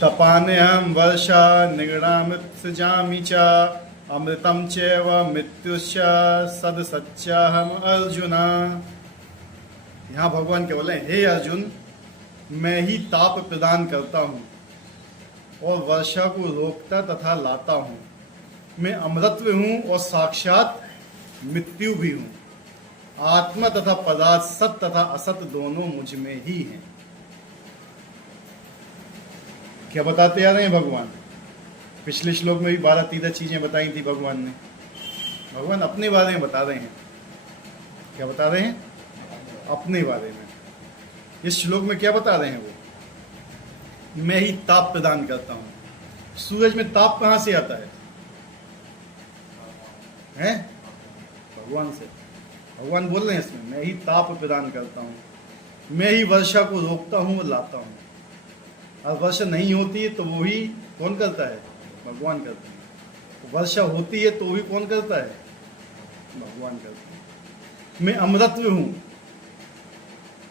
तपान्यहं वर्षा निगडामृतजामि च अमृतं चैव मृत्युश्च सदसच्चाहम अर्जुन। यहाँ भगवान के बोले, हे अर्जुन, मैं ही ताप प्रदान करता हूँ और वर्षा को रोकता तथा लाता हूँ। मैं अमृतत्व हूँ और साक्षात मृत्यु भी हूँ। आत्मा तथा पदार्थ, सत तथा असत दोनों मुझ में ही हैं। क्या बताते आ रहे हैं भगवान? पिछले श्लोक में भी 12-13 चीजें बताई थी भगवान ने। भगवान अपने बारे में बता रहे हैं। क्या बता रहे हैं? अपने बारे में। इस श्लोक में क्या बता रहे हैं वो? मैं ही ताप प्रदान करता हूं। सूरज में ताप कहां से आता है? हैं? भगवान से। भगवान बोल रहे हैं इसमें, मैं ही ताप प्रदान करता हूं। मैं ही वर्षा को रोकता हूं और लाता हूं। और वर्षा नहीं होती है तो वो ही कौन करता है? भगवान करते हैं। वर्षा होती है तो भी कौन करता है? भगवान करते हैं। मैं अमृतत्व हूं।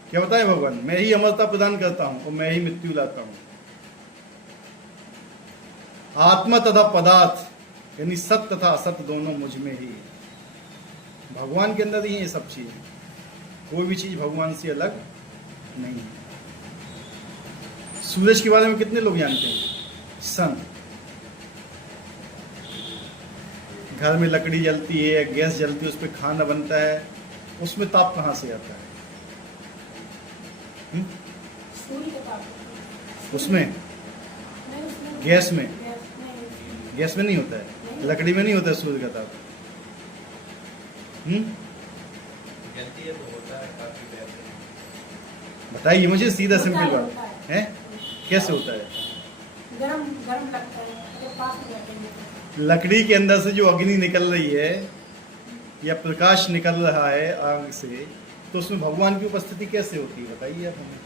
क्या बताए भगवान? मैं ही अमरता प्रदान करता हूं और मैं ही मृत्यु लाता हूं। आत्मा तथा पदार्थ यानी सत तथा असत दोनों मुझ में ही है। भगवान के अंदर ही है ये सब चीजें। कोई भी चीज भगवान से अलग नहीं है। सूरज के बारे में कितने लोग जानते हैं? सन। घर में लकड़ी जलती है, गैस जलती है, उस पर खाना बनता है, उसमें ताप कहाँ से आता है? उसमें गैस में नहीं होता है, लकड़ी में नहीं होता है सूर्य का ताप। बताइए मुझे, सीधा सिंपल बात है। कैसे होता है? गरम लगता है, पास में जाते हैं। लकड़ी के अंदर से जो अग्नि निकल रही है या प्रकाश निकल रहा है आग से, तो उसमें भगवान की उपस्थिति कैसे होती है? बताइए आप हमें।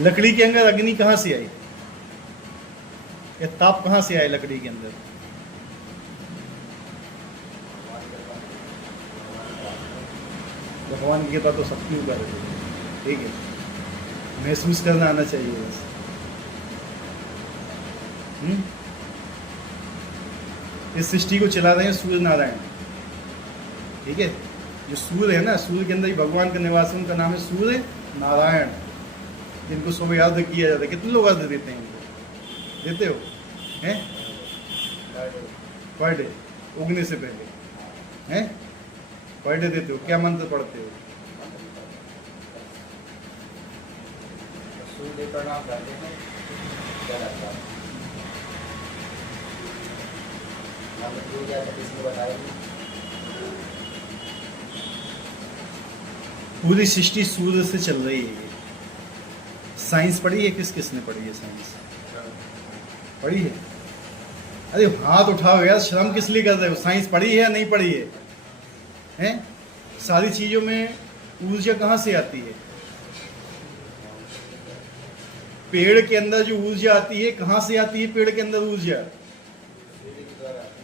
लकड़ी के अंदर अग्नि कहां से आई? या ताप कहां से आए लकड़ी के अंदर? भगवान की कृपा तो सबके ऊपर है, ठीक है। महसूस करना आना चाहिए बस। इस सृष्टि को चला रहे हैं सूर्य नारायण, ठीक है। जो सूर्य है ना, सूर्य के अंदर ही भगवान का निवास है। उनका नाम है सूर्य नारायण, जिनको सुबह याद किया जाता है। कितने लोग याद देते हैं इनको? देते हो हैं? पर डे, उगने से पहले हैं? पर डे देते हो? क्या मंत्र पढ़ते हो? सूर्य प्रणाम करते हैं, क्या लगता है? पूरी सृष्टि सूर्य से चल रही है। साइंस पढ़ी है? किसने पढ़ी है साइंस? पढ़ी है? अरे हाथ उठाओ यार, शर्म किस लिए कर रहे हो? साइंस पढ़ी है या नहीं पढ़ी है? हैं? सारी चीजों में ऊर्जा कहाँ से आती है? पेड़ के अंदर जो ऊर्जा आती है, कहाँ से आती है? पेड़ के अंदर ऊर्जा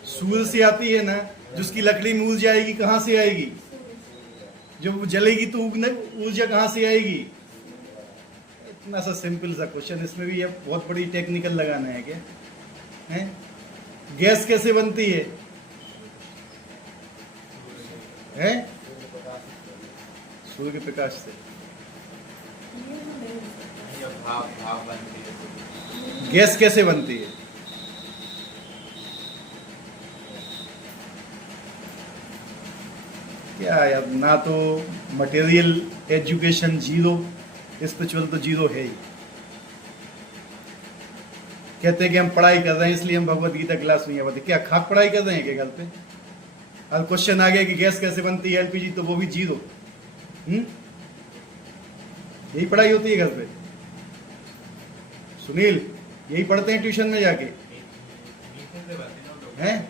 सूर्य से आती है ना। जिसकी लकड़ी में ऊर्जा आएगी, कहाँ से आएगी? जब जलेगी तो ऊर्जा कहाँ से आएगी? इतना सा सिंपल सा क्वेश्चन, इसमें भी ये बहुत बड़ी टेक्निकल लगाना है क्या? हैं? गैस कैसे बनती है? हैं? सूर्य के प्रकाश से। गैस कैसे बनती है? क्या यार, ना तो मटेरियल एजुकेशन जीरो, स्पिरिचुअल तो जीरो है ही। कहते हैं कि हम पढ़ाई कर रहे हैं इसलिए हम भगवत गीता क्लास में बताते। क्या खाक पढ़ाई कर रहे हैं क्या घर पे? और क्वेश्चन आ गया कि गैस कैसे बनती है, एलपीजी, तो वो भी जीरो। यही पढ़ाई होती है घर पे? सुनील, यही पढ़ते हैं ट्यूशन में जाके? हैं?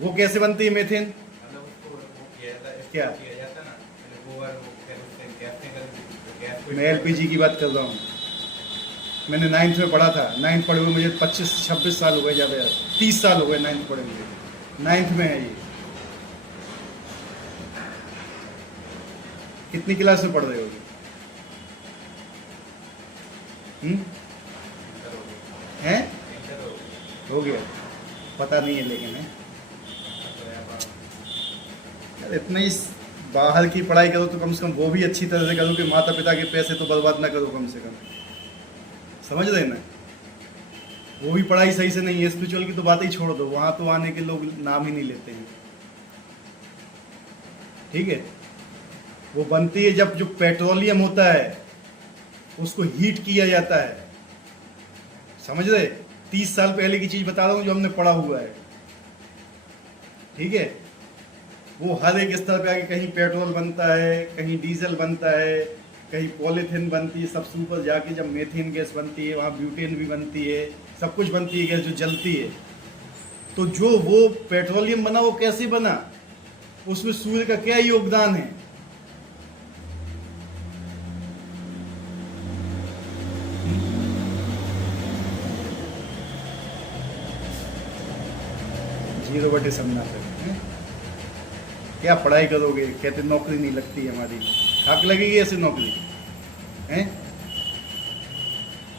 वो कैसे बनती है मीथेन? क्या? मैं एलपीजी की बात कर रहा हूँ। मैंने 9th में पढ़ा था। 9th पढ़े हुए मुझे 25-26 साल हो गए, ज़्यादा 30 साल हो गए 9th पढ़े हुए। 9th में है ये। कितनी क्लास में पढ़ रहे हो? हैं? हो गया? पता नहीं है लेकिन है यार, इतना ही बाहर की पढ़ाई करो तो कम से कम वो भी अच्छी तरह से करो कि माता पिता के पैसे तो बर्बाद ना करो कम से कम। समझ रहे ना? वो भी पढ़ाई सही से नहीं है, स्पिरिचुअल की तो बात ही छोड़ दो, वहां तो आने के लोग नाम ही नहीं लेते हैं। ठीक है? वो बनती है जब जो पेट्रोलियम होता है उसको हीट किया जाता है। समझ रहे? 30 साल पहले की चीज बता रहा हूं जो हमने पढ़ा हुआ है। ठीक है? वो हर एक स्तर पे आके कहीं पेट्रोल बनता है, कहीं डीजल बनता है, कहीं पॉलीथीन बनती है, सबसे ऊपर जाके जब मीथेन गैस बनती है वहाँ ब्यूटेन भी बनती है, सब कुछ बनती है गैस जो जलती है। तो जो वो पेट्रोलियम बना वो कैसे बना? उसमें सूर्य का क्या योगदान है? जीरो बटे समझना चाहिए। क्या पढ़ाई करोगे? कहते नौकरी नहीं लगती हमारी। खाक लगेगी ऐसी नौकरी हैं?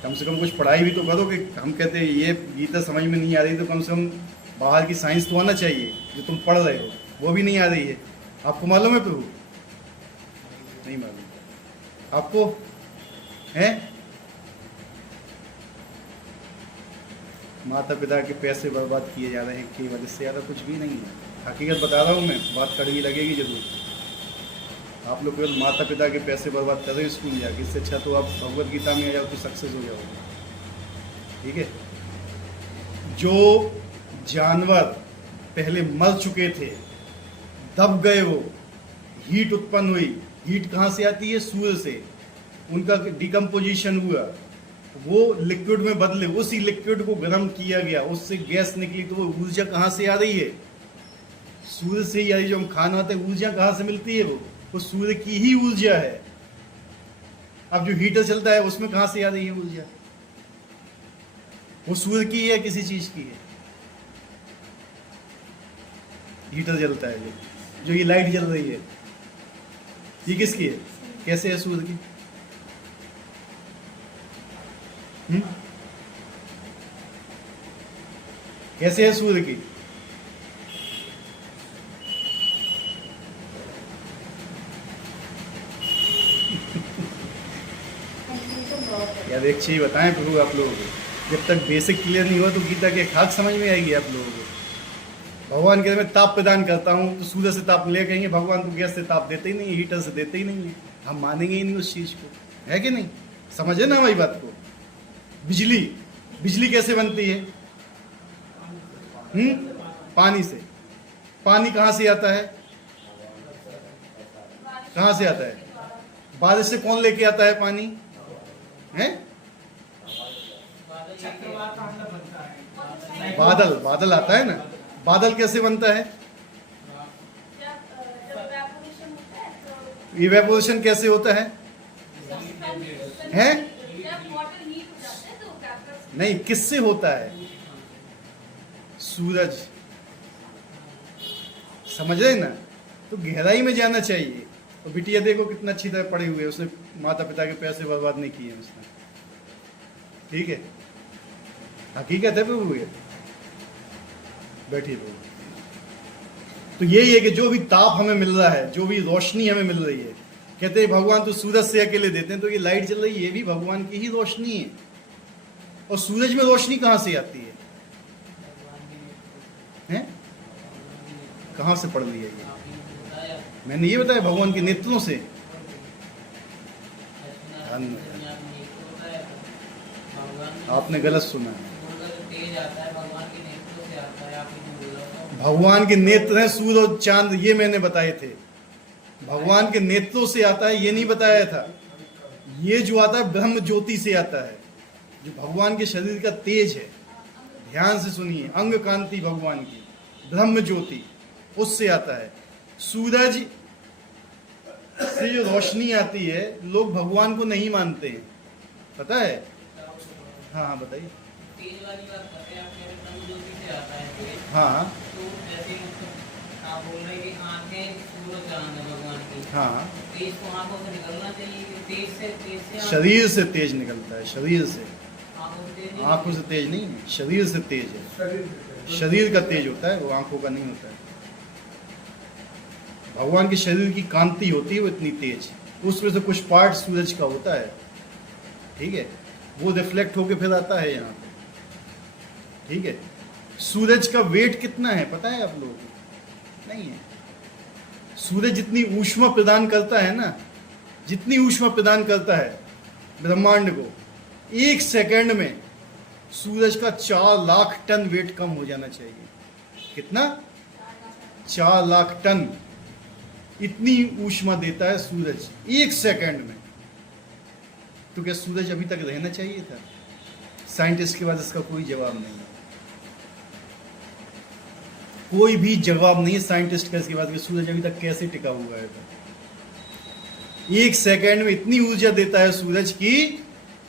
कम से कम कुछ पढ़ाई भी तो करो कि हम कहते हैं ये गीता समझ में नहीं आ रही तो कम से कम बाहर की साइंस तो आना चाहिए जो तुम पढ़ रहे हो, वो भी नहीं आ रही है। आपको मालूम है प्रभु? नहीं मालूम आपको है? माता पिता के पैसे बर्बाद किए जा रहे हैं की वजह से, ज़्यादा कुछ भी नहीं है। हकीकत बता रहा हूँ मैं, बात कड़वी लगेगी जरूर। आप लोग केवल माता पिता के पैसे बर्बाद कर रहे हो स्कूल जाके, इससे अच्छा तो आप भगवत गीता में आ जाओ तो सक्सेस हो जाओगे। ठीक है? जो जानवर पहले मर चुके थे, दब गए, वो हीट उत्पन्न हुई। हीट कहाँ से आती है? सूर्य से। उनका डिकम्पोजिशन हुआ, वो लिक्विड में बदले, उसी लिक्विड को गर्म किया गया, उससे गैस निकली, तो वो ऊर्जा कहाँ से आ रही है? सूर्य से ही आ रही। जो हम खाना खाते हैं ऊर्जा कहाँ से मिलती है? वो सूर्य की ही ऊर्जा है। अब जो हीटर चलता है उसमें कहाँ से आ रही है ऊर्जा? वो सूर्य की है, किसी चीज की है? हीटर जलता है जो ये लाइट जल रही है, ये किसकी है? कैसे है सूर्य की? कैसे है सूर्य की? यार एक चीज बताएं प्रभु आप लोगों को, जब तक बेसिक क्लियर नहीं हुआ तो गीता के खाक समझ में आएगी आप लोगों को? भगवान कहते मैं ताप प्रदान करता हूँ, तो सूर्य से ताप ले कहेंगे भगवान तो गैस से ताप देते ही नहीं है, हीटर से देते ही नहीं है। हम मानेंगे ही नहीं उस चीज को, है कि नहीं? समझे ना हमारी बात को? बिजली, बिजली कैसे बनती है? पानी से। पानी कहाँ से आता है? कहाँ से आता है? बारिश से। कौन लेके आता है पानी? है? बादल, बादल आता है ना। बादल कैसे बनता है? इवेपोरेशन कैसे होता है? हैं? नहीं, किससे होता है? सूरज। समझ रहे ना? तो गहराई में जाना चाहिए। तो बिटिया देखो कितना अच्छी तरह पढ़ी हुई है, उसने माता पिता के पैसे बर्बाद नहीं किए उसने। ठीक है? हकीकत है प्रभु ये। बैठिए प्रभु। तो यही है कि जो भी ताप हमें मिल रहा है, जो भी रोशनी हमें मिल रही है, कहते हैं भगवान तो सूरज से अकेले देते हैं, तो ये लाइट जल रही है ये भी भगवान की ही रोशनी है। और सूरज में रोशनी कहाँ से आती है? हैं? कहाँ से पढ़ लिया ये? मैंने ये बताया भगवान के नेत्रों से। आपने गलत सुना है। भगवान के नेत्र हैं सूर्य और चांद, ये मैंने बताए थे। भगवान के नेत्रों से आता है ये नहीं बताया था। ये जो आता है ब्रह्म ज्योति से आता है, जो भगवान के शरीर का तेज है। ध्यान से सुनिए, अंग कांति भगवान की ब्रह्म ज्योति, उससे आता है। सूरज से जो रोशनी आती है, लोग भगवान को नहीं मानते हैं, पता है? हाँ हाँ बताइए। हाँ आप बोल रहे हैं कि आंखें सूरज चांद है भगवान की। हाँ, तेज तो आंखों से निकलना चाहिए कि तेज से शरीर से तेज निकलता है, शरीर से, आंखों से तेज आंखों से तेज नहीं है, शरीर से तेज है। शरीर का तेज होता है, वो आंखों का नहीं होता है। भगवान के शरीर की कांति होती है वो इतनी तेज, उसमें से कुछ पार्ट सूरज का होता है, ठीक है, वो रिफ्लेक्ट होके फिर आता है यहाँ पे, ठीक है। सूरज का वेट कितना है पता है आप लोगों को? नहीं है। सूरज जितनी ऊष्मा प्रदान करता है ना, जितनी ऊष्मा प्रदान करता है ब्रह्मांड को, 1 सेकंड में सूरज का 4 लाख टन वेट कम हो जाना चाहिए। कितना? 4 लाख टन इतनी ऊष्मा देता है सूरज 1 सेकंड में। तो क्या सूरज अभी तक रहना चाहिए था? साइंटिस्ट के पास इसका कोई जवाब नहीं है, कोई भी जवाब नहीं है साइंटिस्ट का इसके बाद कि सूरज अभी तक कैसे टिका हुआ है। 1 सेकंड में इतनी ऊर्जा देता है सूरज की,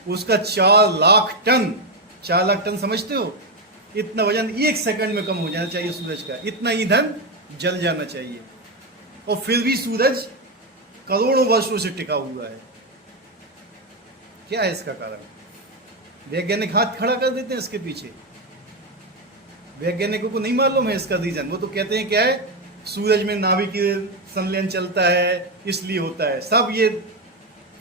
उसका 4 लाख टन, 4 लाख टन समझते हो? इतना वजन 1 सेकंड में कम हो जाना चाहिए सूरज का, इतना ईंधन जल जाना चाहिए, और फिर भी सूरज करोड़ों वर्षों से टिका हुआ है। क्या है इसका कारण? वैज्ञानिक हाथ खड़ा कर देते हैं इसके पीछे। वैज्ञानिकों को नहीं मालूम है इसका रीजन। वो तो कहते हैं क्या है, सूरज में नाभिकीय संलयन चलता है इसलिए होता है। सब ये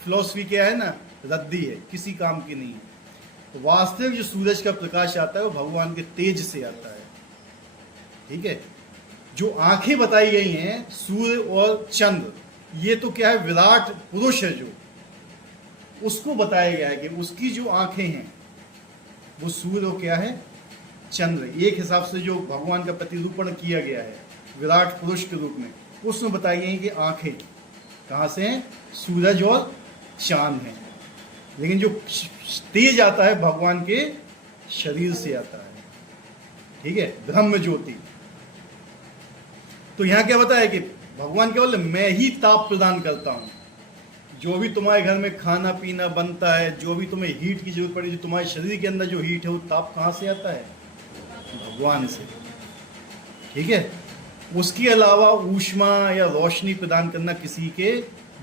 फिलॉसफी क्या है ना, रद्दी है, किसी काम की नहीं है। वास्तविक जो सूरज का प्रकाश आता है वो भगवान के तेज से आता है, ठीक है। जो आंखें बताई गई हैं सूर्य और चंद्र, ये तो क्या है, विराट पुरुष है जो, उसको बताया गया है कि उसकी जो आंखें हैं वो सूर्य और क्या है, चंद्र। एक हिसाब से जो भगवान का प्रतिरूपण किया गया है विराट पुरुष के रूप में, उसमें बताई गई कि आंखें कहाँ से हैं, सूरज और चांद हैं। लेकिन जो तेज आता है भगवान के शरीर से आता है, ठीक है, ब्रह्म ज्योति। तो यहाँ क्या बताया कि भगवान क्या बोले, मैं ही ताप प्रदान करता हूँ। जो भी तुम्हारे घर में खाना पीना बनता है, जो भी तुम्हें हीट की जरूरत पड़ी, जो तुम्हारे शरीर के अंदर जो हीट है, वो ताप कहाँ से आता है, भगवान से, ठीक है। उसके अलावा ऊष्मा या रोशनी प्रदान करना किसी के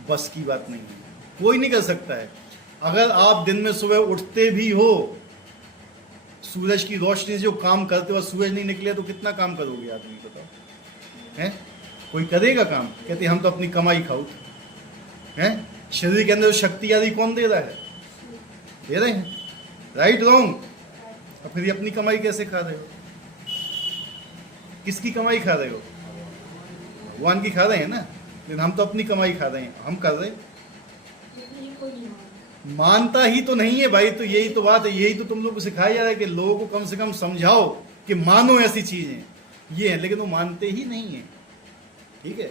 बस की बात नहीं है, कोई नहीं कर सकता है। अगर आप दिन में सुबह उठते भी हो, सूरज की रोशनी से जो काम करते हो, सूरज नहीं निकले तो कितना काम करोगे आदमी, बताओ, है कोई करेगा काम? कहते हम तो अपनी कमाई खाओ, है। शरीर के अंदर जो शक्ति आदि कौन दे रहा है? दे रहे हैं, राइट रॉन्ग? और फिर ये अपनी कमाई कैसे खा रहे हो? किसकी कमाई खा रहे हो? भगवान की खा रहे हैं ना। लेकिन हम तो अपनी कमाई खा रहे हैं, हम कर रहे हैं। लेकिन ये कोई नहीं मानता। मानता ही तो नहीं है भाई, तो यही तो बात है, यही तो तुम लोग को सिखाया जा रहा है कि लोगों को कम से कम समझाओ कि मानो ऐसी चीजें ये है, लेकिन वो मानते ही नहीं है, ठीक है।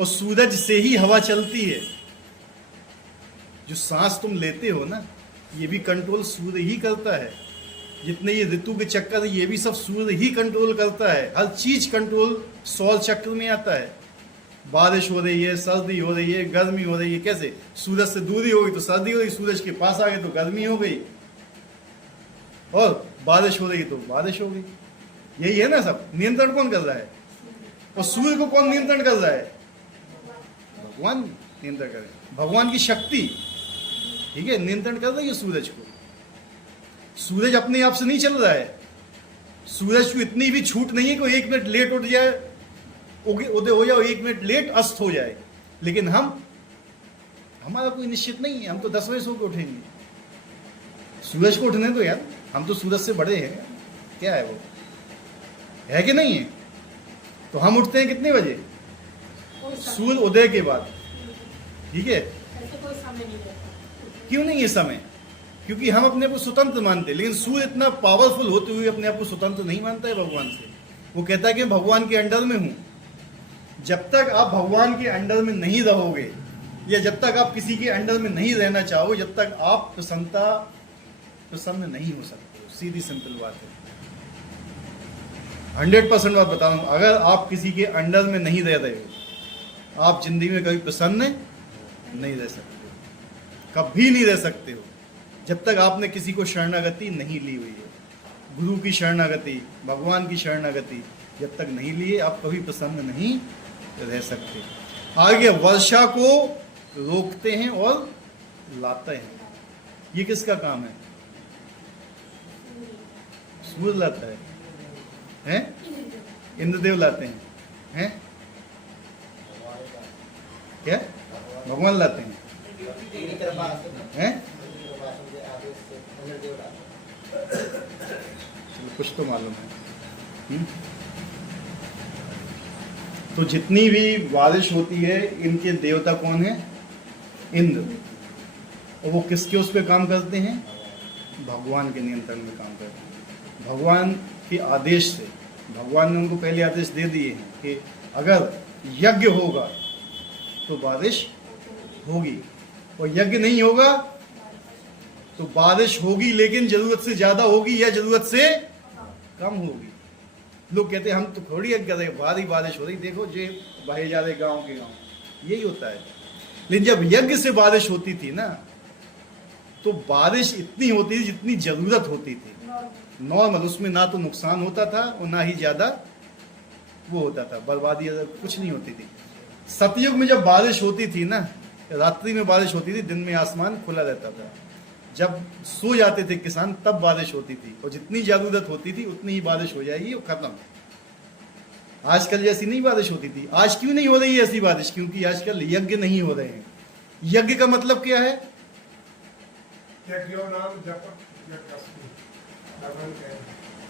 और सूरज से ही हवा चलती है, जो सांस तुम लेते हो ना, ये भी कंट्रोल सूर्य ही करता है। जितने ये ऋतु के चक्कर, ये भी सब सूर्य ही कंट्रोल करता है। हर चीज कंट्रोल सौर चक्र में आता है। बारिश हो रही है, सर्दी हो रही है, गर्मी हो रही है, कैसे? सूरज से दूरी हो गई तो सर्दी हो गई, सूरज के पास आ गए तो गर्मी हो गई, और बारिश हो रही तो बारिश हो गई। यही है ना, सब नियंत्रण कौन कर रहा है? और सूर्य को कौन नियंत्रण कर रहा है? भगवान नियंत्रण कर रहे हैं। भगवान की शक्ति, ठीक है, नियंत्रण कर रही है सूरज को। सूरज अपने आप से नहीं चल रहा है। सूरज को इतनी भी छूट नहीं है कि 1 मिनट लेट उठ जाए, उदय हो जाए, 1 मिनट लेट अस्त हो जाए। लेकिन हमारा कोई निश्चित नहीं है, हम तो 10 बजे सो के उठेंगे। सूरज को उठने दो यार, हम तो सूरज से बड़े हैं, क्या है वो, है कि नहीं है? तो हम उठते हैं कितने बजे? कोई समय- सूर्य उदय के बाद, ठीक है। ऐसे कोई समय नहीं रहता। क्यों नहीं है समय? क्योंकि हम अपने को स्वतंत्र मानते हैं। लेकिन सूर्य इतना पावरफुल होते हुए अपने आप को स्वतंत्र नहीं मानता है भगवान से। वो कहता है कि भगवान के अंडर में हूं। जब तक आप भगवान के अंडर में नहीं रहोगे, या जब तक आप किसी के अंडर में नहीं रहना चाहोगे, जब तक आप प्रसन्न नहीं हो सकते। सीधी सिंपल बात है, 100% बात बता रहा हूं। अगर आप किसी के अंडर में नहीं रह रहे हो, आप जिंदगी में कभी प्रसन्न नहीं रह सकते, कभी नहीं रह सकते हो, जब तक आपने किसी को शरणागति नहीं ली हुई है। गुरु की शरणागति, भगवान की शरणागति, जब तक नहीं लिए आप कभी प्रसन्न नहीं रह सकते। आगे वर्षा को रोकते हैं और लाते हैं, ये किसका काम है? सूर्य लाता है, हैं? इंद्रदेव लाते हैं क्या? भगवान लाते हैं, तेरी कृपा हैं? आदेश से इंद्रदेव लाते चलो कुछ तो मालूम है। तो जितनी भी बारिश होती है इनके देवता कौन है? इंद्र। और वो किसके उस पे काम करते हैं? भगवान के नियंत्रण में काम करते हैं। भगवान के आदेश से, भगवान ने उनको पहले आदेश दे दिए हैं कि अगर यज्ञ होगा तो बारिश होगी, और यज्ञ नहीं होगा तो बारिश होगी लेकिन जरूरत से ज्यादा होगी या जरूरत से कम होगी। लोग कहते हैं हम तो थोड़ी यज्ञ कर रहे, भारी बारिश हो रही, देखो जे बहे जा रहे गांव के गांव, यही होता है। लेकिन जब यज्ञ से बारिश होती थी ना, तो बारिश इतनी होती थी जितनी जरूरत होती थी, नॉर्मल, उसमें ना तो नुकसान होता था और ना ही ज्यादा वो होता था, बर्बादी कुछ नहीं होती थी। सतयुग में जब बारिश होती थी ना, रात्रि में बारिश होती थी, दिन में आसमान खुला रहता था। जब सो जाते थे किसान तब बारिश होती थी, और जितनी जरूरत होती थी उतनी ही बारिश हो जाएगी और खत्म। आजकल जैसी नहीं बारिश होती थी। आज क्यों नहीं हो रही है ऐसी बारिश? क्योंकि आजकल यज्ञ नहीं हो रहे हैं। यज्ञ का मतलब क्या है?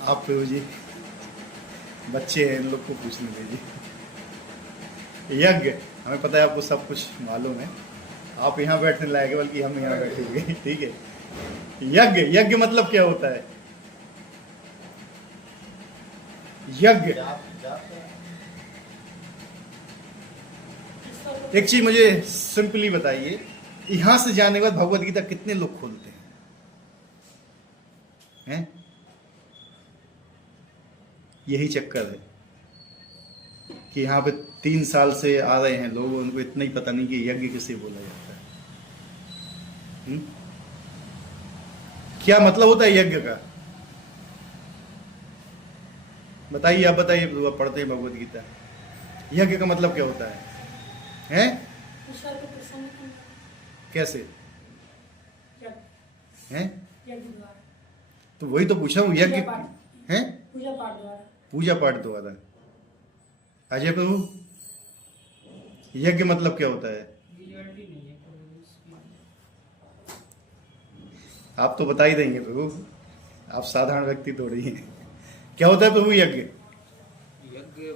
आप प्रभु जी बच्चे हैं, इन लोग को पूछने दीजिए। यज्ञ, हमें पता है आपको सब कुछ मालूम है, आप यहाँ बैठने लायक है, बल्कि हम यहाँ बैठे हुए, ठीक है। यज्ञ, यज्ञ मतलब क्या होता है? यज्ञ, एक चीज मुझे सिंपली बताइए, यहां से जाने के बाद भगवत गीता कितने लोग खोलते हैं? यही चक्कर है कि यहाँ पे 3 साल से आ रहे हैं लोग, उनको इतना ही पता नहीं कि यज्ञ किसे बोला जाता है। क्या मतलब होता है यज्ञ का? बताइए, आप बताइए, आप पढ़ते हैं भगवत गीता, यज्ञ का मतलब क्या होता है? हैं? ईश्वर को प्रसन्न करना। कैसे? हैं? यज्ञ द्वारा। तो वही तो पूछा हूँ, यज्ञ हैं? पूजा पाठ द्वारा। पूजा पाठ द्वारा। अजय प्रभु, यज्ञ मतलब क्या होता है? आप तो बता ही देंगे प्रभु, आप साधारण व्यक्ति थोड़ी हैं। क्या होता है प्रभु यज्ञ? यज्ञ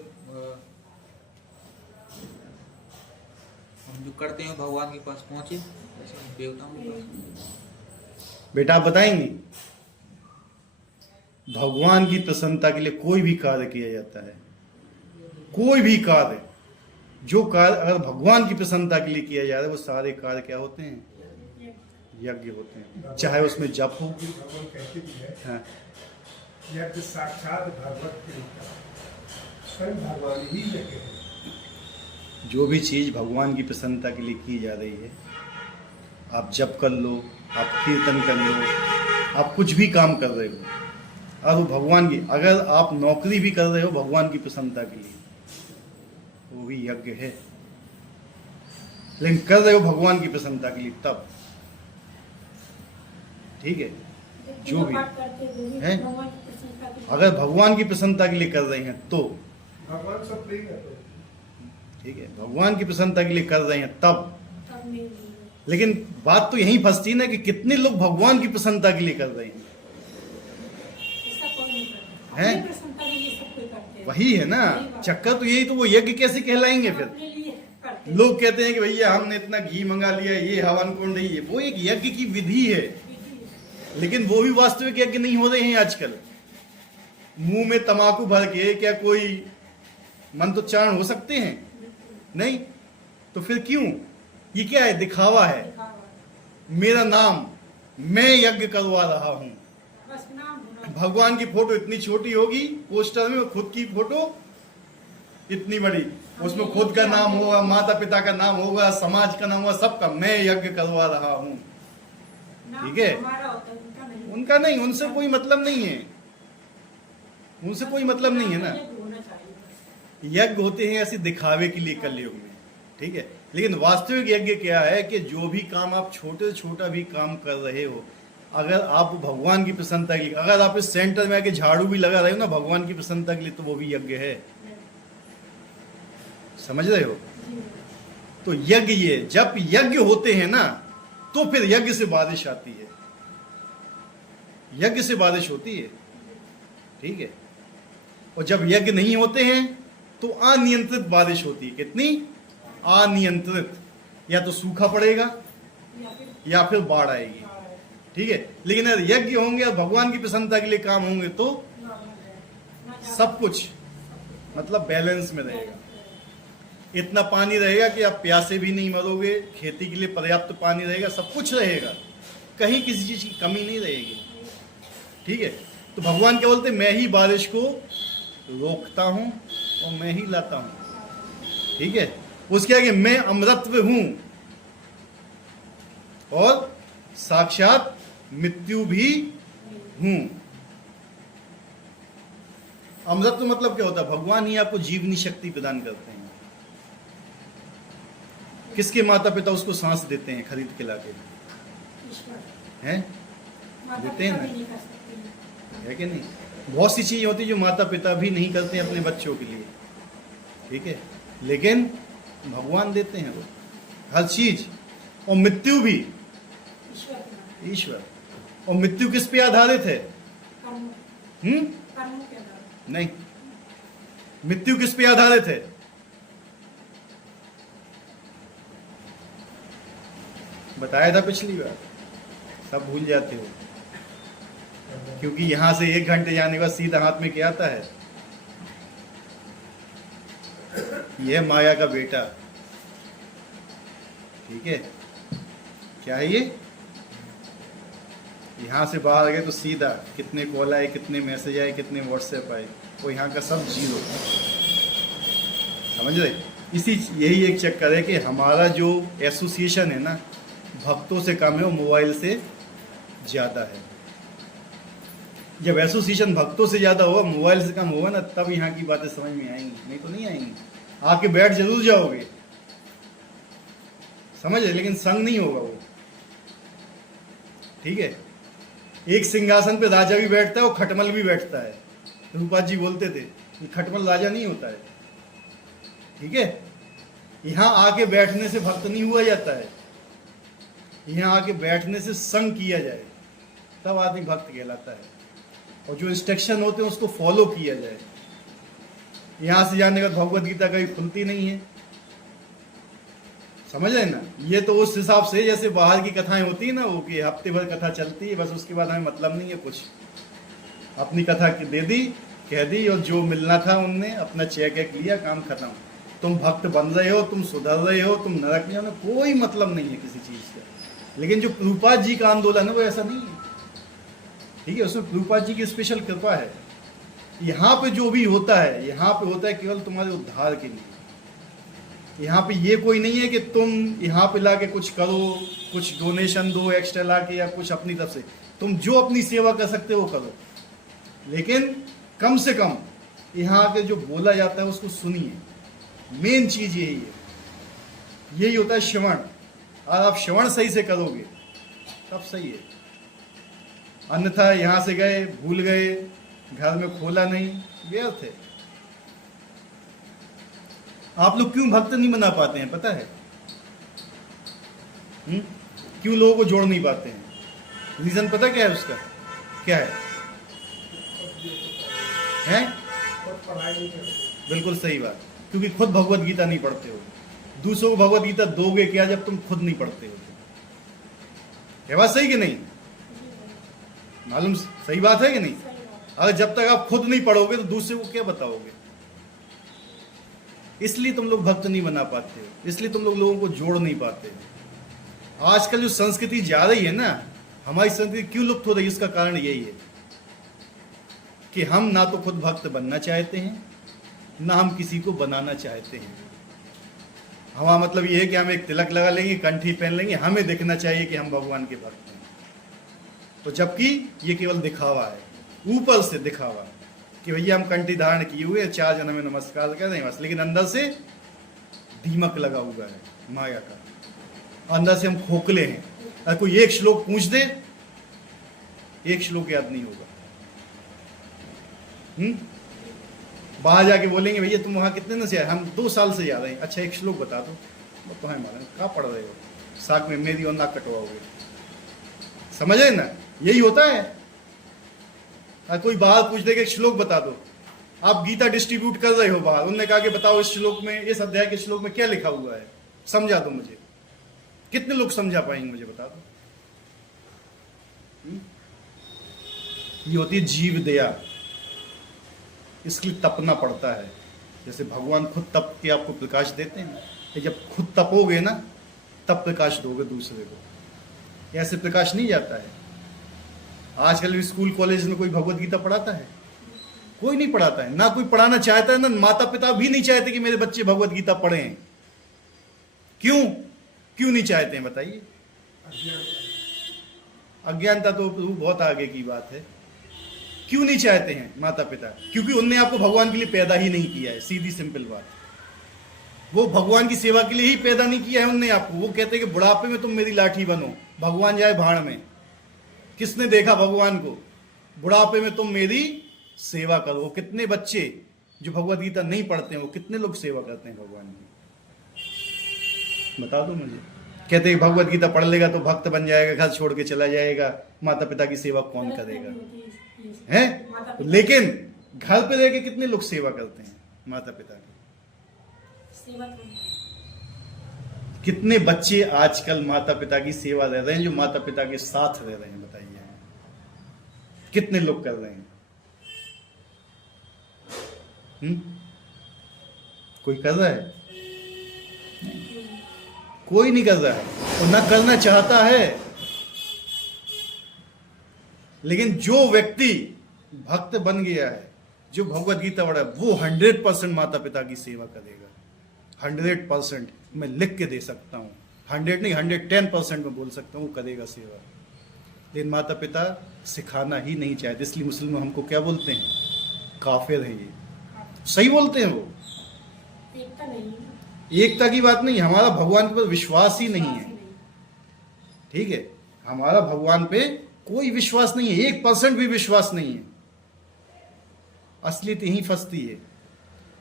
हम जो करते हैं भगवान के पास पहुंचे, ऐसे हम देवताओं के पास। बेटा आप बताएंगे? भगवान की प्रसन्नता के लिए कोई भी कार्य किया जाता है, कोई भी कार्य, जो कार्य अगर भगवान की प्रसन्नता के लिए किया जा रहा है, वो सारे कार्य क्या होते हैं? यज्ञ होते हैं। चाहे उसमें जप हो, भगवान कहते भी है, हाँ, यज्ञ साक्षात भगवत के रूप, स्वयं भगवान ही यज्ञ है। जो भी चीज भगवान की प्रसन्नता के लिए की जा रही है, आप जप कर लो, आप कीर्तन कर लो, आप कुछ भी काम कर रहे हो, और वो भगवान की, अगर आप नौकरी भी कर रहे हो भगवान की प्रसन्नता के लिए, वो भी यज्ञ है। लेकिन कर रहे हो भगवान की प्रसन्नता के लिए तब, ठीक है। जो भी है, अगर भगवान की प्रसन्नता के लिए कर रहे हैं तो भगवान सब प्रिय है, ठीक है, भगवान की प्रसन्नता के लिए कर रहे हैं तब। लेकिन बात तो यहीं फंसती ना कि कितने लोग भगवान की प्रसन्नता के लिए कर रहे हैं? वही है ना चक्कर, तो यही तो, वो यज्ञ कैसे कहलाएंगे फिर? लोग कहते हैं कि भैया हमने इतना घी मंगा लिया, ये हवन कुंड है, वो एक यज्ञ की विधि है, लेकिन वो भी वास्तविक यज्ञ नहीं हो रहे हैं आजकल। मुंह में तंबाकू भर के क्या कोई मंत्रोच्चारण हो सकते हैं? नहीं। तो फिर क्यों? ये क्या है? दिखावा है। मेरा नाम, मैं यज्ञ करवा रहा हूं। भगवान की फोटो इतनी छोटी होगी पोस्टर में, खुद की फोटो इतनी बड़ी, उसमें खुद का नाम होगा, माता पिता का नाम होगा, समाज का नाम होगा, सबका, मैं यज्ञ करवा रहा हूं। ठीक है, उनका नहीं, उनसे कोई मतलब नहीं है, उनसे कोई मतलब नहीं है ना। यज्ञ होते हैं ऐसे दिखावे के लिए कलयुग में, ठीक है। लेकिन वास्तविक यज्ञ क्या है कि जो भी काम आप छोटे से छोटा भी काम कर रहे हो, अगर आप भगवान की प्रसन्नता के लिए, अगर आप इस सेंटर में आके झाड़ू भी लगा रहे हो ना भगवान की प्रसन्नता के लिए, तो वो भी यज्ञ है। समझ रहे हो? तो यज्ञ, ये जब यज्ञ होते हैं ना तो फिर यज्ञ से बारिश आती है, यज्ञ से बारिश होती है, ठीक है। और जब यज्ञ नहीं होते हैं तो अनियंत्रित बारिश होती है। कितनी अनियंत्रित, या तो सूखा पड़ेगा या फिर बाढ़ आएगी, ठीक है। लेकिन अगर यज्ञ होंगे और भगवान की प्रसन्नता के लिए काम होंगे तो सब कुछ मतलब बैलेंस में रहेगा। इतना पानी रहेगा कि आप प्यासे भी नहीं मरोगे, खेती के लिए पर्याप्त पानी रहेगा, सब कुछ रहेगा, कहीं किसी चीज की कमी नहीं रहेगी, ठीक है। तो भगवान क्या बोलते, मैं ही बारिश को रोकता हूं और मैं ही लाता हूं, ठीक है। उसके आगे मैं अमृतत्व हूं और साक्षात मृत्यु भी हूं। अमृतत्व मतलब क्या होता है? भगवान ही आपको जीवनी शक्ति प्रदान करते हैं। किसके माता पिता उसको सांस देते हैं खरीद के लाके? हैं? देते हैं ना, है कि नहीं? बहुत सी चीजें होती है जो माता पिता भी नहीं करते हैं अपने बच्चों के लिए, ठीक है, लेकिन भगवान देते हैं वो हर चीज। और मृत्यु भी ईश्वर। और मृत्यु किस पे आधारित है? नहीं, मृत्यु किस पे आधारित है? बताया था पिछली बार, सब भूल जाते हो, क्योंकि यहां से 1 घंटे जाने के बाद सीधा हाथ में क्या आता है? यह माया का बेटा, ठीक है। क्या है ये? यहां से बाहर गए तो सीधा कितने कॉल आए, कितने मैसेज आए, कितने व्हाट्सएप आए, वो यहाँ का सब जीरो। समझ रहे? यही एक चक्कर है कि हमारा जो एसोसिएशन है ना भक्तों से कम है, वो मोबाइल से ज्यादा है। जब एसोसिएशन भक्तों से ज्यादा होगा, मोबाइल से कम होगा ना, तब यहाँ की बातें समझ में आएंगी, नहीं तो नहीं आएंगी। आके बैठ जरूर जाओगे, समझ रहे, लेकिन संग नहीं होगा वो, ठीक है। एक सिंहासन पे राजा भी बैठता है और खटमल भी बैठता है। रूपा जी बोलते थे कि खटमल राजा नहीं होता है, ठीक है। यहां आके बैठने से भक्त नहीं हुआ जाता है, यहां आके बैठने से संग किया जाए तब आदमी भक्त कहलाता है। और जो इंस्ट्रक्शन होते हैं उसको फॉलो किया जाए। यहां से जाने का भगवत गीता कभी खुलती नहीं है, समझ रहे ना। ये तो उस हिसाब से जैसे बाहर की कथाएं होती है ना, वो कि हफ्ते भर कथा चलती है, बस उसके बाद हमें मतलब नहीं है कुछ, अपनी कथा दे दी, कह दी, और जो मिलना था उनने अपना चेक एक लिया, काम खत्म। तुम भक्त बन रहे हो, तुम सुधर रहे हो, तुम नरक में हो, कोई मतलब नहीं है किसी चीज का। लेकिन जो प्रभुपाद जी का आंदोलन है वो ऐसा नहीं है, ठीक है। उसमें प्रभुपाद जी की स्पेशल कृपा है। यहाँ पे जो भी होता है, यहाँ पे होता है केवल तुम्हारे उद्धार के लिए। यहाँ पे ये कोई नहीं है कि तुम यहाँ पे लाके कुछ करो, कुछ डोनेशन दो एक्स्ट्रा लाके, या कुछ अपनी तरफ से। तुम जो अपनी सेवा कर सकते हो वो करो, लेकिन कम से कम यहाँ आके जो बोला जाता है उसको सुनिए। मेन चीज यही है, यही होता है श्रवण। और आप श्रवण सही से करोगे तब सही है, अन्यथा यहां से गए, भूल गए, घर में खोला नहीं, व्यर्थ है। आप लोग क्यों भक्त नहीं बना पाते हैं पता है? क्यों लोगों को जोड़ नहीं पाते हैं? रीजन पता क्या है उसका? क्या है? हैं? बिल्कुल सही बात, क्योंकि खुद भगवत गीता नहीं पढ़ते हो। दूसरों को भगवत गीता दोगे क्या जब तुम खुद नहीं पढ़ते हो? ये बात सही कि नहीं? मालूम सही बात है कि नहीं? अगर जब तक आप खुद नहीं पढ़ोगे तो दूसरे को क्या बताओगे? इसलिए तुम लोग भक्त नहीं बना पाते हो, इसलिए तुम लोगों को जोड़ नहीं पाते हो। आजकल जो संस्कृति जा रही है ना, हमारी संस्कृति क्यों लुप्त हो रही है, इसका कारण यही है कि हम ना तो खुद भक्त बनना चाहते हैं, ना हम किसी को बनाना चाहते हैं। हमारा मतलब ये है कि हम एक तिलक लगा लेंगे, कंठी पहन लेंगे, हमें दिखना चाहिए कि हम भगवान के भक्त हैं। तो जबकि ये केवल दिखावा है, ऊपर से दिखावा, कि भैया हम कंठी धारण किए हुए 4 जन्म में नमस्कार कर रहे हैं बस, लेकिन अंदर से दीमक लगा हुआ है माया का। अंदर से हम खोखले हैं। अगर कोई एक श्लोक पूछ दे, एक श्लोक याद नहीं होगा। बाहर जाके बोलेंगे भैया तुम वहां कितने दिन से आए, हम 2 साल से जा रहे हैं। अच्छा एक श्लोक बता दो, तो है मालूम कहाँ पढ़ रहे हो, साग में मेरी और नाक कटवाओगे। समझे ना, यही होता है। अगर कोई बाहर पूछ देगा एक श्लोक बता दो, आप गीता डिस्ट्रीब्यूट कर रहे हो बाहर, उन्होंने कहा कि बताओ इस श्लोक में, इस अध्याय के श्लोक में क्या लिखा हुआ है, समझा दो मुझे। कितने लोग समझा पाएंगे मुझे बता दो। ये होती है जीव दया, इसके लिए तपना पड़ता है। जैसे भगवान खुद तप के आपको प्रकाश देते हैं ना, जब खुद तपोगे ना तब प्रकाश दोगे दूसरे को, ऐसे प्रकाश नहीं जाता है। आजकल भी स्कूल कॉलेज में कोई भगवत गीता पढ़ाता है? कोई नहीं पढ़ाता है, ना कोई पढ़ाना चाहता है, ना माता पिता भी नहीं चाहते कि मेरे बच्चे भगवत गीता पढ़ें। क्यों नहीं चाहते हैं बताइए? अज्ञानता तो बहुत आगे की बात है। क्यों नहीं चाहते हैं माता पिता? क्योंकि उनने आपको भगवान के लिए पैदा ही नहीं किया है, सीधी सिंपल बात। वो भगवान की सेवा के लिए ही पैदा नहीं किया है उनने आपको। वो कहते हैं कि बुढ़ापे में तुम मेरी लाठी बनो, भगवान जाए भाड़ में। किसने देखा भगवान को? बुढ़ापे में तुम मेरी सेवा करो। कितने बच्चे जो भगवत गीता नहीं पढ़ते हैं, वो कितने लोग सेवा करते हैं भगवान की? बता दो मुझे। कहते हैं भगवत गीता पढ़ लेगा तो भक्त बन जाएगा, घर छोड़ के चला जाएगा, माता पिता की सेवा कौन करेगा? है? लेकिन घर पे रह के कितने लोग सेवा करते हैं माता पिता की? कितने बच्चे आजकल माता पिता की सेवा रह रहे हैं, जो माता पिता के साथ रह रहे हैं? बताइए कितने लोग कर रहे हैं? कोई कर रहा है? कोई नहीं कर रहा है और ना करना चाहता है। लेकिन जो व्यक्ति भक्त बन गया है, जो भगवत गीता पढ़ा है, वो 100% माता पिता की सेवा करेगा। 100% मैं लिख के दे सकता हूँ, 100 नहीं 110% में बोल सकता हूँ, वो करेगा सेवा। लेकिन माता पिता सिखाना ही नहीं चाहते, इसलिए मुस्लिम हमको क्या बोलते हैं? काफिर हैं ये। सही बोलते हैं वो। एकता नहीं, एकता की बात नहीं, हमारा भगवान पर विश्वास ही नहीं है। ठीक है, हमारा भगवान पे कोई विश्वास नहीं है, 1% भी विश्वास नहीं है। असलियत यहीं फंसती है।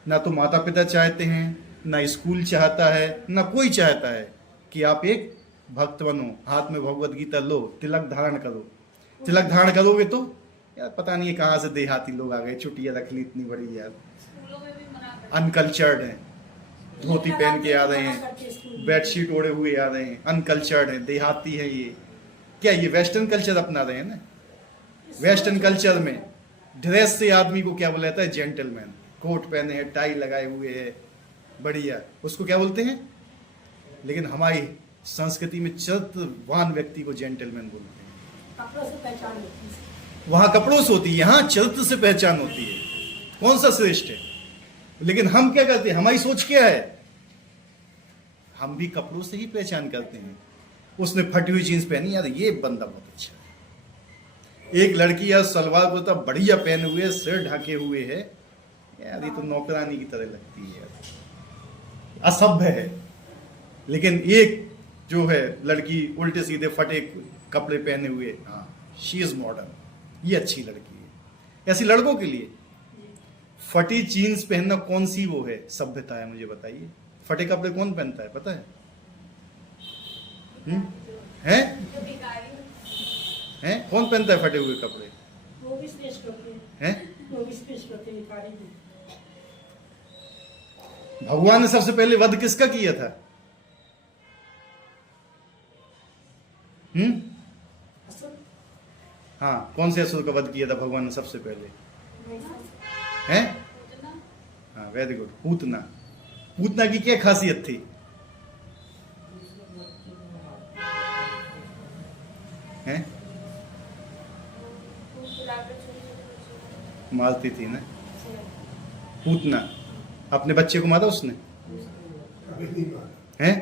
ना तो माता पिता चाहते हैं, ना स्कूल चाहता है, ना कोई चाहता है कि आप एक भक्त बनो, हाथ में भगवत गीता लो, तिलक धारण करो। तिलक धारण करोगे तो यार पता नहीं कहाँ से देहाती लोग आ गए, चुटिया रख ली इतनी बड़ी यार, अनकल्चर्ड है, धोती पहन के आ रहे हैं, बेडशीट ओढ़े हुए आ रहे हैं, अनकल्चर्ड है, देहाती है ये। क्या ये वेस्टर्न कल्चर अपना रहे हैं ना? वेस्टर्न कल्चर में ड्रेस से आदमी को क्या बोला जाता है? जेंटलमैन। कोट पहने हैं, टाई लगाए हुए है, बढ़िया, उसको क्या बोलते हैं? लेकिन हमारी संस्कृति में चरित्रवान व्यक्ति को जेंटलमैन बोलते हैं। कपड़ों से पहचान होती है। वहां कपड़ों से होती है, यहाँ चरित्र से पहचान होती है। कौन सा श्रेष्ठ है? लेकिन हम क्या करते हैं? हमारी सोच क्या है? हम भी कपड़ों से ही पहचान करते हैं। उसने फटी हुई जींस पहनी, यार ये बंदा बहुत अच्छा है। एक लड़की यार सलवार कुर्ता बढ़िया पहने हुए, सिर ढके हुए है, यार ये तो नौकरानी की तरह लगती है यार, असभ्य है। लेकिन एक जो है लड़की उल्टे सीधे फटे कपड़े पहने हुए, हाँ शी इज मॉडर्न, ये अच्छी लड़की है। ऐसी लड़कों के लिए फटी जीन्स पहनना कौन सी वो है सभ्यता है? मुझे बताइए, फटे कपड़े कौन पहनता है पता है? हैं? हैं? कौन पहनता है फटे हुए कपड़े? वो भी श्रेष्ठ होते हैं। हैं? वो भी श्रेष्ठ होते हैं, भिखारी भी। भगवान ने सबसे पहले वध किसका किया था? असुर, हाँ, कौन से असुर का वध किया था भगवान ने सबसे पहले? हैं? हाँ वेरी गुड, पूतना। पूतना की क्या खासियत थी? हैं? मारती थी ना पूतना, अपने बच्चे को मारा उसने? कभी नहीं मारा। हैं?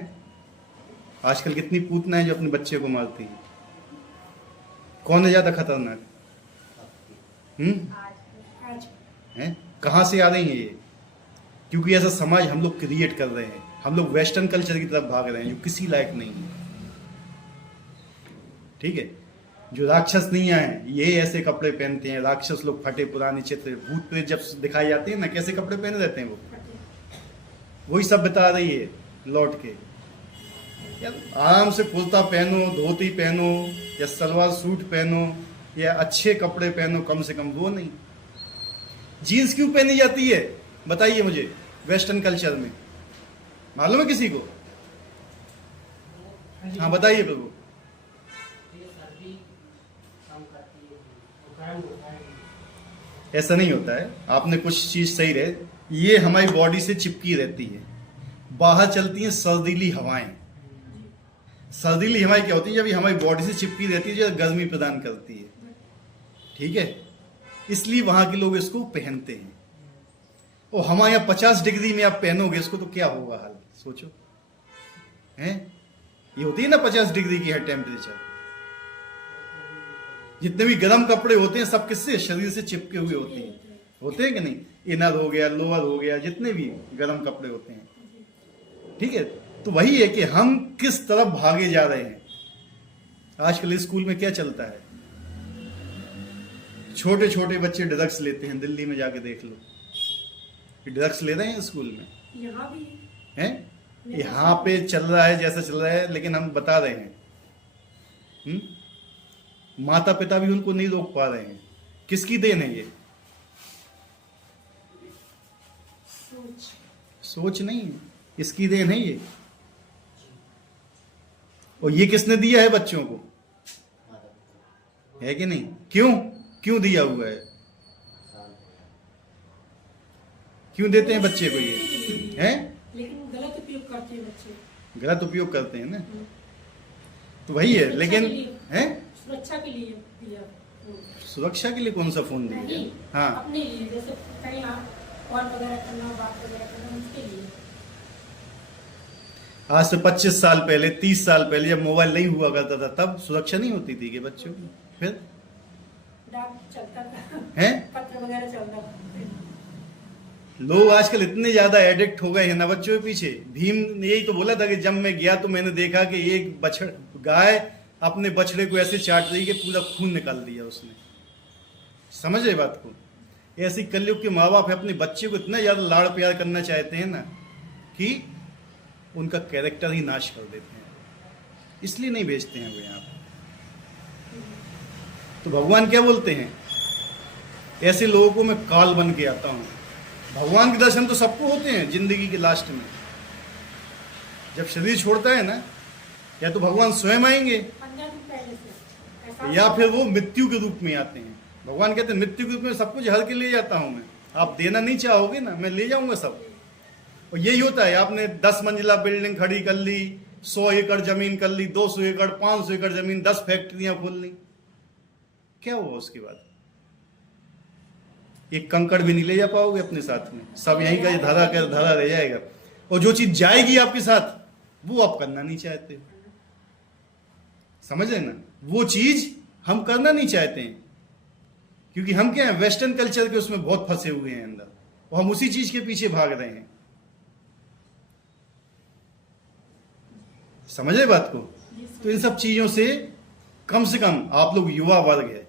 आजकल कितनी पूतना है जो अपने बच्चे को मारती है। कौन है ज्यादा खतरनाक? आज हैं? कहाँ से आ रही हैं ये? क्योंकि ऐसा समाज हम लोग क्रिएट कर रहे हैं, हम लोग वेस्टर्न कल्चर की तरफ भाग रहे हैं जो किसी लायक नहीं है। ठीक है, जो राक्षस नहीं आए ये ऐसे कपड़े पहनते हैं, राक्षस लोग फटे पुराने चित्र भूत प्रेत जब दिखाई जाते हैं ना, कैसे कपड़े पहने रहते हैं वो, वही सब बता रही है लौट के। यार आराम से कुर्ता पहनो, धोती पहनो, या सलवार सूट पहनो, या अच्छे कपड़े पहनो, कम से कम वो नहीं। जीन्स क्यों पहनी जाती है बताइए मुझे वेस्टर्न कल्चर में, मालूम है किसी को? हाँ बताइए प्रभु। ये सर्दी कम करती है, वो गर्म होता है। ऐसा नहीं होता है, आपने कुछ चीज सही रहे, ये हमारी बॉडी से चिपकी रहती है, बाहर चलती हैं सर्दीली हवाएं। सर्दीली हवाएं क्या होती है? जब ये हमारी बॉडी से चिपकी रहती है, जो गर्मी प्रदान करती है। ठीक है, इसलिए वहां के लोग इसको पहनते हैं। और हमारे यहाँ 50 डिग्री में आप पहनोगे इसको तो क्या होगा हाल, सोचो। हैं, ये होती है ना 50 डिग्री की है टेम्परेचर। जितने भी गर्म कपड़े होते हैं सब किससे? शरीर से चिपके हुए होते हैं कि नहीं? इनर हो गया, लोअर हो गया, जितने भी गर्म कपड़े होते हैं। ठीक है, तो वही है कि हम किस तरफ भागे जा रहे हैं। आजकल स्कूल में क्या चलता है? छोटे छोटे बच्चे ड्रग्स लेते हैं, दिल्ली में जाके देख लो, ड्रग्स ले रहे हैं स्कूल में। यहाँ भी हैं? यहाँ पे चल रहा है जैसा चल रहा है, लेकिन हम बता रहे हैं। माता पिता भी उनको नहीं रोक पा रहे हैं। किसकी देन है ये? सोच नहीं, इसकी देन है ये। और ये किसने दिया है बच्चों को? है कि नहीं? क्यों दिया हुआ है? क्यों देते हैं बच्चे को ये? हैं? लेकिन गलत उपयोग करते हैं बच्चे, गलत उपयोग करते हैं ना, तो वही है। लेकिन हैं, सुरक्षा के लिए दिया। सुरक्षा के लिए कौन सा फोन दिया? नहीं, हाँ, अपने लिए, जैसे कहीं कॉल वगैरह करना, बात वगैरह करना, उसके लिए। आज से 25 साल पहले, 30 साल पहले जब मोबाइल नहीं हुआ करता था, तब सुरक्षा नहीं होती थी कि बच्चों की? फिर डाक चलता था, हैं? पत्र वगैरह चलता था। लोग आजकल इतने ज्यादा एडिक्ट हो गए हैं ना बच्चों के पीछे। भीम ने यही तो बोला था कि जब मैं गया तो मैंने देखा कि एक गाय अपने बछड़े को ऐसे चाट रही कि पूरा खून निकाल दिया उसने। समझ रहे बात को? ऐसी कलयुग के माँ बाप अपने बच्चे को इतना ज्यादा लाड़ प्यार करना चाहते हैं ना कि उनका कैरेक्टर ही नाश कर देते हैं, इसलिए नहीं भेजते हैं वो यहाँ पे। तो भगवान क्या बोलते हैं? ऐसे लोगों को मैं काल बन के आता हूं। भगवान के दर्शन तो सबको होते हैं जिंदगी के लास्ट में, जब शरीर छोड़ता है ना, या तो भगवान स्वयं आएंगे 15 दिन पहले से ऐसा या फिर वो मृत्यु के रूप में आते हैं। भगवान कहते हैं मृत्यु के रूप में सब कुछ हर के ले जाता हूं मैं, आप देना नहीं चाहोगे ना, मैं ले जाऊंगा सब। और यही होता है, आपने 10 मंजिला बिल्डिंग खड़ी कर ली, 100 एकड़ जमीन कर ली, 200 एकड़ 500 एकड़ जमीन, 10 फैक्ट्रियां खोल ली, क्या हुआ उसके बाद? एक कंकड़ भी नहीं ले जा पाओगे अपने साथ में, सब यहीं का धरा रह जाएगा। और जो चीज जाएगी आपके साथ वो आप करना नहीं चाहते, समझ रहे ना? वो चीज हम करना नहीं चाहते हैं, क्योंकि हम क्या है, वेस्टर्न कल्चर के उसमें बहुत फंसे हुए हैं अंदर, और हम उसी चीज के पीछे भाग रहे हैं। समझ रहे बात को? तो इन सब चीजों से कम आप लोग युवा वर्ग है,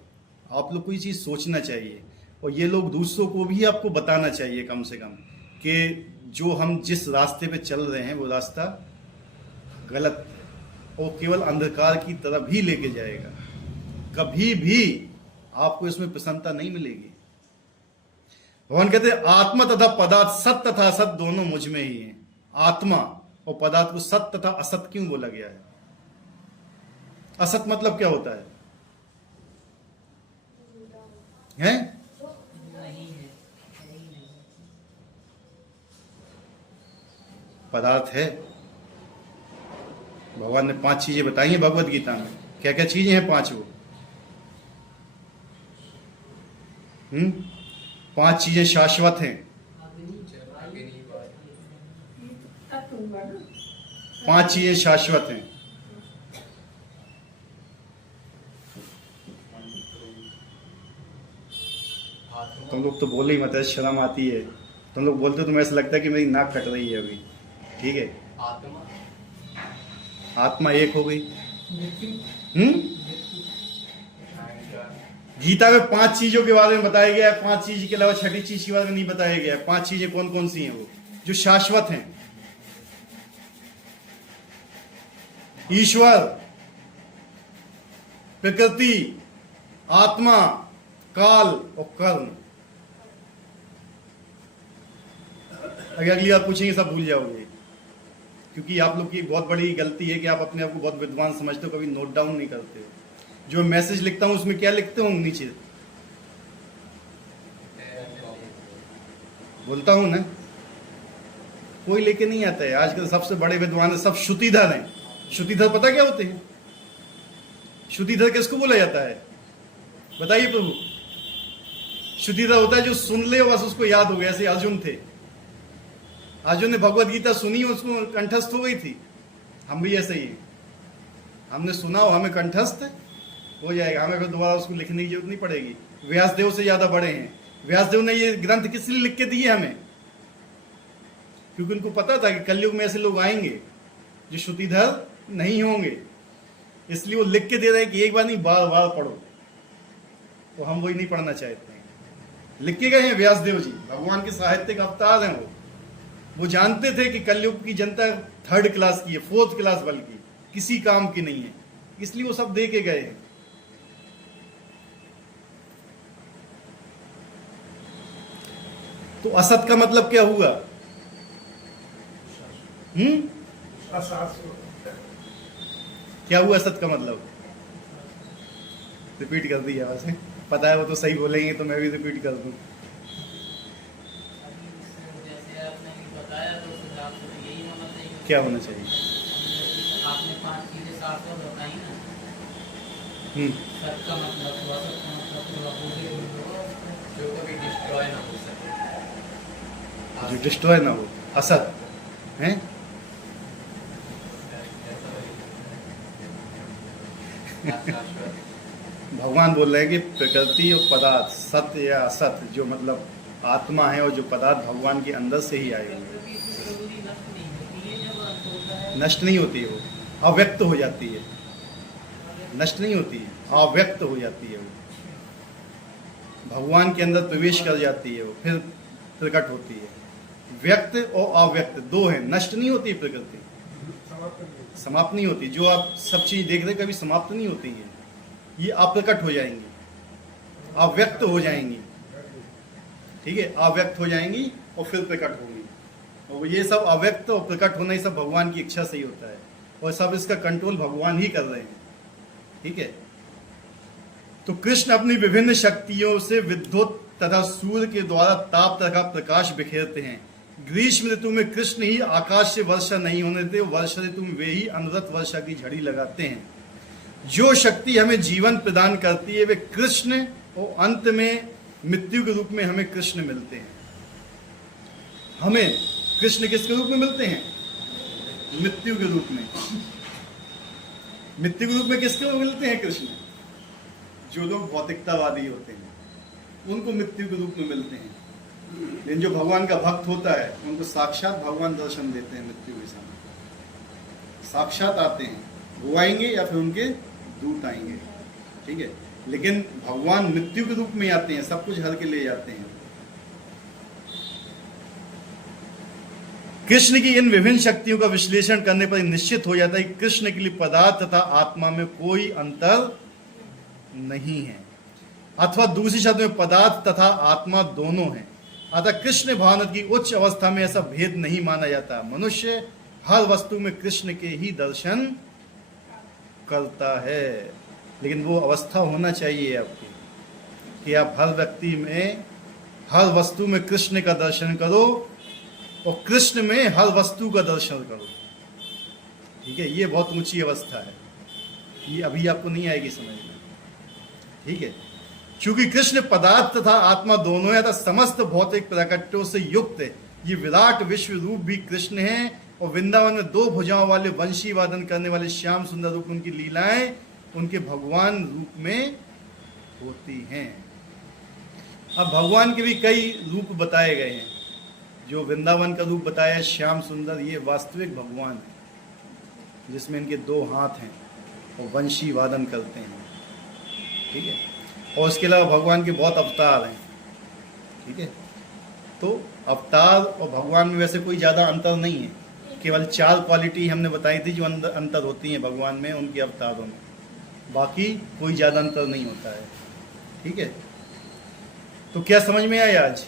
आप लोग को ये चीज सोचना चाहिए, और ये लोग दूसरों को भी आपको बताना चाहिए कम से कम कि जो हम जिस रास्ते पे चल रहे हैं वो रास्ता गलत और केवल अंधकार की तरफ ही लेके जाएगा। कभी भी आपको इसमें प्रसन्नता नहीं मिलेगी। भगवान कहते हैं आत्मा तथा पदार्थ, सत्य तथा असत दोनों मुझ में ही है। आत्मा और पदार्थ को सत्य तथा असत क्यों बोला गया है? असत मतलब क्या होता है? हैं? पदार्थ है। भगवान ने 5 चीजें बताई हैं भगवत गीता में। क्या क्या चीजें हैं 5 वो? 5 चीजें शाश्वत हैं। 5 चीजें शाश्वत हैं। तुम लोग तो बोले ही मत, ऐसे शर्म आती है। तुम लोग बोलते हो तो मैं ऐसा लगता है कि मेरी नाक कट रही है अभी। ठीक है, आत्मा आत्मा एक हो गई। मृत्यु गीता में 5 चीजों के बारे में बताया गया है, 5 चीज के अलावा छठी चीज के बारे में नहीं बताया गया है। 5 चीजें कौन कौन सी हैं वो जो शाश्वत हैं? ईश्वर, प्रकृति, आत्मा, काल और कर्म। अगर अगली बार पूछेंगे सब भूल जाओगे, क्योंकि आप लोग की बहुत बड़ी गलती है कि आप अपने आप को बहुत विद्वान समझते हो, कभी नोट डाउन नहीं करते हो। जो मैसेज लिखता हूं उसमें क्या लिखते हो नीचे? बोलता हूं ना, कोई लेके नहीं आता है। आजकल सबसे बड़े विद्वान है, सब श्रुतिधर हैं। श्रुतिधर पता क्या होते हैं? श्रुतिधर किसको बोला जाता है? बताइए प्रभु। श्रुतिधर होता है जो सुन ले बस उसको याद हो गया। ऐसे अर्जुन थे, अर्जुन ने भगवत गीता सुनी, उसको कंठस्थ हो गई थी। हम भी ऐसे ही, हमने सुना और हमें कंठस्थ हो जाएगा, हमें फिर दोबारा उसको लिखने की जरूरत नहीं पड़ेगी। व्यासदेव से ज्यादा बड़े हैं। व्यासदेव ने ये ग्रंथ किस लिए लिख के दिए हमें? क्योंकि उनको पता था कि कलयुग में ऐसे लोग आएंगे जो श्रुतिधर नहीं होंगे, इसलिए वो लिख के दे रहे हैं कि एक बार नहीं बार बार पढ़ो। तो हम वही नहीं पढ़ना चाहते हैं। लिख के गए हैं व्यासदेव जी, भगवान के साहित्यिक अवतार हैं वो जानते थे कि कलयुग की जनता 3rd क्लास की है, 4th क्लास बल्कि किसी काम की नहीं है, इसलिए वो सब दे के गए हैं। तो असत का मतलब क्या हुआ? अशाश्वत। क्या हुआ असत का मतलब? रिपीट कर दिया वैसे, पता है वो तो सही बोलेंगे तो मैं भी रिपीट कर दूं। जैसे आपने बताया तो सुझाव तो यही होना चाहिए। क्या होना चाहिए? आपने 5 चीजें शाश्वत बताई ना। सत का मतलब हुआ, सत का मतलब हुआ जो कभी डिस्ट्रॉय ना हो सके, जो डिस्ट्रॉय ना हो, असत है। भगवान बोल रहे हैं कि प्रकृति और पदार्थ, सत्य या असत, जो मतलब आत्मा है और जो पदार्थ भगवान के अंदर से ही आए हुए हैं, नष्ट नहीं होती है, वो अव्यक्त हो जाती है। नष्ट नहीं होती है, अव्यक्त हो जाती है। वो भगवान के अंदर प्रवेश कर जाती है, वो फिर प्रकट होती है। व्यक्त और अव्यक्त दो है, नष्ट नहीं होती प्रकृति, समाप्त नहीं होती। जो आप सब चीज देख रहे कभी समाप्त नहीं होती है, ये अप्रकट हो जाएंगी, अव्यक्त हो जाएंगी। ठीक है, अव्यक्त हो जाएंगी और फिर प्रकट होंगी। और ये सब अव्यक्त और प्रकट होना, ये सब भगवान की इच्छा से ही होता है, और सब इसका कंट्रोल भगवान ही कर रहे हैं। ठीक है, तो कृष्ण अपनी विभिन्न शक्तियों से विद्युत तथा सूर्य के द्वारा ताप तथा प्रकाश बिखेरते हैं। ग्रीष्म ऋतु में कृष्ण ही आकाश से वर्षा नहीं होने देते, वर्षा ऋतु में वे ही अनवरत वर्षा की झड़ी लगाते हैं। जो शक्ति हमें जीवन प्रदान करती है वे कृष्ण, और अंत में मृत्यु के रूप में हमें कृष्ण मिलते हैं। हमें कृष्ण किसके रूप में मिलते हैं? मृत्यु के रूप में। मृत्यु के रूप में किसके रूप में मिलते हैं कृष्ण? जो लोग भौतिकतावादी होते हैं उनको मृत्यु के रूप में मिलते हैं। लेकिन जो भगवान का भक्त होता है उनको साक्षात भगवान दर्शन देते हैं। मृत्यु के समय साक्षात आते हैं, वो आएंगे या फिर उनके दूत आएंगे। ठीक है, लेकिन भगवान मृत्यु के रूप में आते हैं, सब कुछ हर के ले जाते हैं। कृष्ण की इन विभिन्न शक्तियों का विश्लेषण करने पर निश्चित हो जाता है कि कृष्ण के लिए पदार्थ तथा आत्मा में कोई अंतर नहीं है, अथवा दूसरी शब्द में पदार्थ तथा आत्मा दोनों हैं। अतः कृष्ण भावना की उच्च अवस्था में ऐसा भेद नहीं माना जाता। मनुष्य हर वस्तु में कृष्ण के ही दर्शन करता है, लेकिन वो अवस्था होना चाहिए आपकी कि आप हर व्यक्ति में, हर वस्तु में कृष्ण का दर्शन करो और कृष्ण में हर वस्तु का दर्शन करो। ठीक है, ये बहुत ऊंची अवस्था है, ये अभी आपको नहीं आएगी समझ में। ठीक है, क्योंकि कृष्ण पदार्थ तथा आत्मा दोनों है, तथा समस्त भौतिक प्रकटों से युक्त है। ये विराट विश्व रूप भी कृष्ण है, और वृंदावन में 2 भुजाओं वाले वंशी वादन करने वाले श्याम सुंदर रूप उनकी लीलाएं उनके भगवान रूप में होती हैं। अब भगवान के भी कई रूप बताए गए हैं। जो वृंदावन का रूप बताया श्याम सुंदर, ये वास्तविक भगवान है जिसमें इनके 2 हाथ हैं और वंशी वादन करते हैं, ठीक है। और उसके अलावा भगवान के बहुत अवतार हैं, ठीक है। तो अवतार और भगवान में वैसे कोई ज़्यादा अंतर नहीं है, केवल 4 क्वालिटी हमने बताई थी जो अंतर होती हैं भगवान में, उनके अवतारों में। बाकी कोई ज़्यादा अंतर नहीं होता है, ठीक है। तो क्या समझ में आया आज?